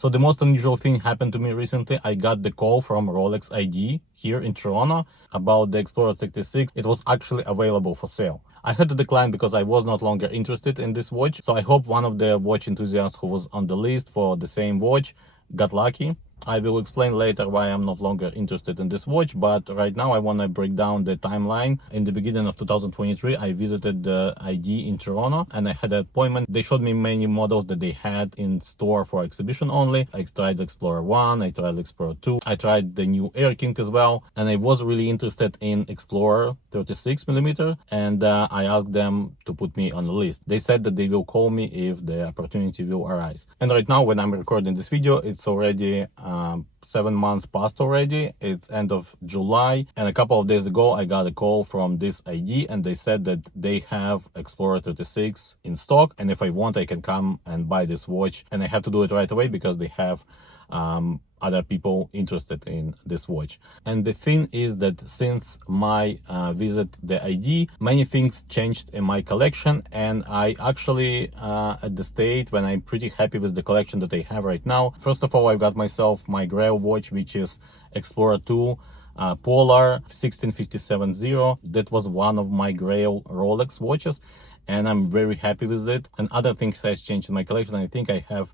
So the most unusual thing happened to me recently. I got the call from Rolex ID here in Toronto about the Explorer 36. It was actually available for sale. I had to decline because I was not longer interested in this watch. So I hope one of the watch enthusiasts who was on the list for the same watch got lucky. I will explain later why I'm not longer interested in this watch, but right now I want to break down the timeline. In the beginning of 2023, I visited the ID in Toronto and I had an appointment. They showed me many models that they had in store for exhibition only. I tried Explorer 1, I tried Explorer 2, I tried the new AirKing as well, and I was really interested in Explorer 36mm, and I asked them to put me on the list. They said that they will call me if the opportunity will arise. And right now when I'm recording this video, it's already 7 months passed already. It's end of July, and a couple of days ago I got a call from this ID and they said that they have Explorer 36 in stock, and if I want I can come and buy this watch, and I have to do it right away because they have other people interested in this watch. And the thing is that since my visit the ID, many things changed in my collection, and I actually at the state when I'm pretty happy with the collection that I have right now. First of all, I got myself my Grail watch, which is Explorer 2 Polar 16570. That was one of my Grail Rolex watches, and I'm very happy with it. And other things has changed in my collection. I think I have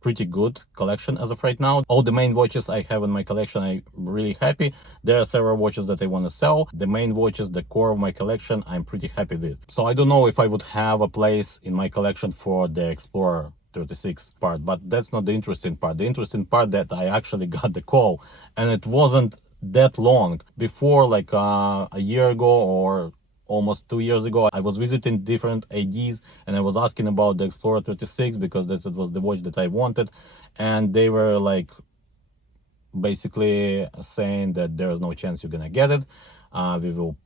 pretty good collection as of right now. All the main watches I have in my collection, I'm really happy. There are several watches that I want to sell. The main watches, the core of my collection, I'm pretty happy with. So I don't know if I would have a place in my collection for the Explorer 36 part, but that's not the interesting part. The interesting part that I actually got the call, and it wasn't that long before, like a year ago or almost 2 years ago. I was visiting different ADs and I was asking about the Explorer 36 because this was the watch that I wanted, and they were like basically saying that there is no chance you're gonna get it.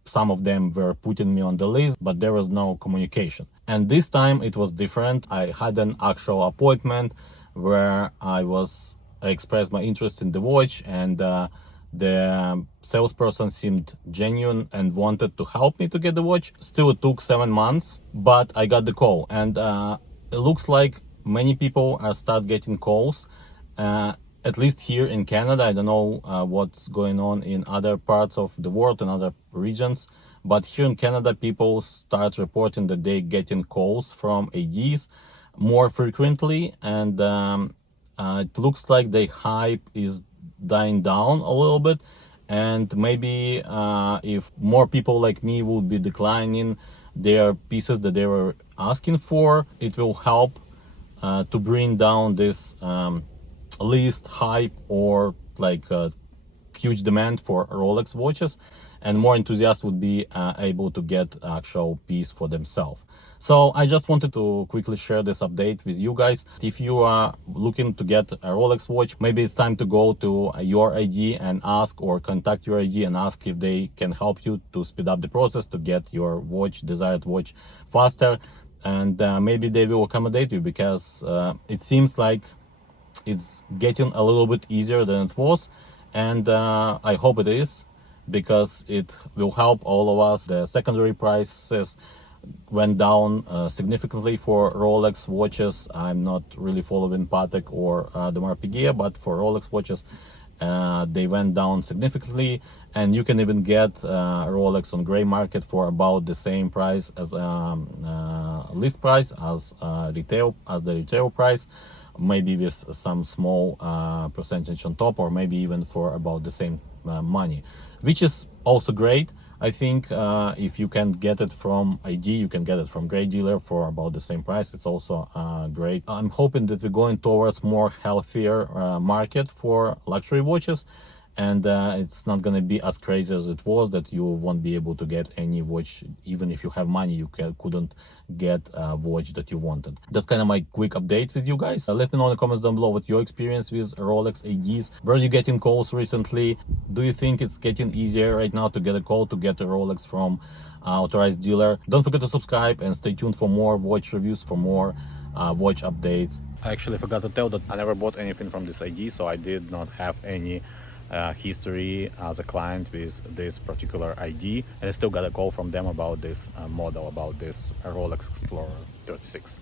Some of them were putting me on the list, but there was no communication. And this time it was different. I had an actual appointment where I expressed my interest in the watch, and the salesperson seemed genuine and wanted to help me to get the watch. Still, it took 7 months, but I got the call, and it looks like many people start getting calls, at least here in Canada. I don't know what's going on in other parts of the world, in other regions, but here in Canada, people start reporting that they're getting calls from ADs more frequently, and it looks like the hype is dying down a little bit, and maybe if more people like me would be declining their pieces that they were asking for, it will help to bring down this least hype or like huge demand for Rolex watches, and more enthusiasts would be able to get actual piece for themselves. So I just wanted to quickly share this update with you guys. If you are looking to get a Rolex watch, maybe it's time to go to your ID and ask, or contact your ID and ask if they can help you to speed up the process to get your desired watch faster, and maybe they will accommodate you, because it seems like it's getting a little bit easier than it was, and I hope it is, because it will help all of us. The secondary prices went down significantly for Rolex watches. I'm not really following Patek or Audemars Piguet, but for Rolex watches they went down significantly, and you can even get Rolex on gray market for about the same price as list price, as the retail price, maybe with some small percentage on top, or maybe even for about the same money, which is also great. I think if you can get it from ID, you can get it from gray dealer for about the same price. It's also great. I'm hoping that we're going towards more healthier market for luxury watches, and it's not going to be as crazy as it was, that you won't be able to get any watch. Even if you have money, you couldn't get a watch that you wanted. That's kind of my quick update with you guys. Let me know in the comments down below what your experience with Rolex ADs. Were you getting calls recently? Do you think it's getting easier right now to get a call to get a Rolex from authorized dealer? Don't forget to subscribe and stay tuned for more watch reviews, for more watch updates. I actually forgot to tell that I never bought anything from this ID, so I did not have any history as a client with this particular ID, and I still got a call from them about this model, about this Rolex Explorer 36.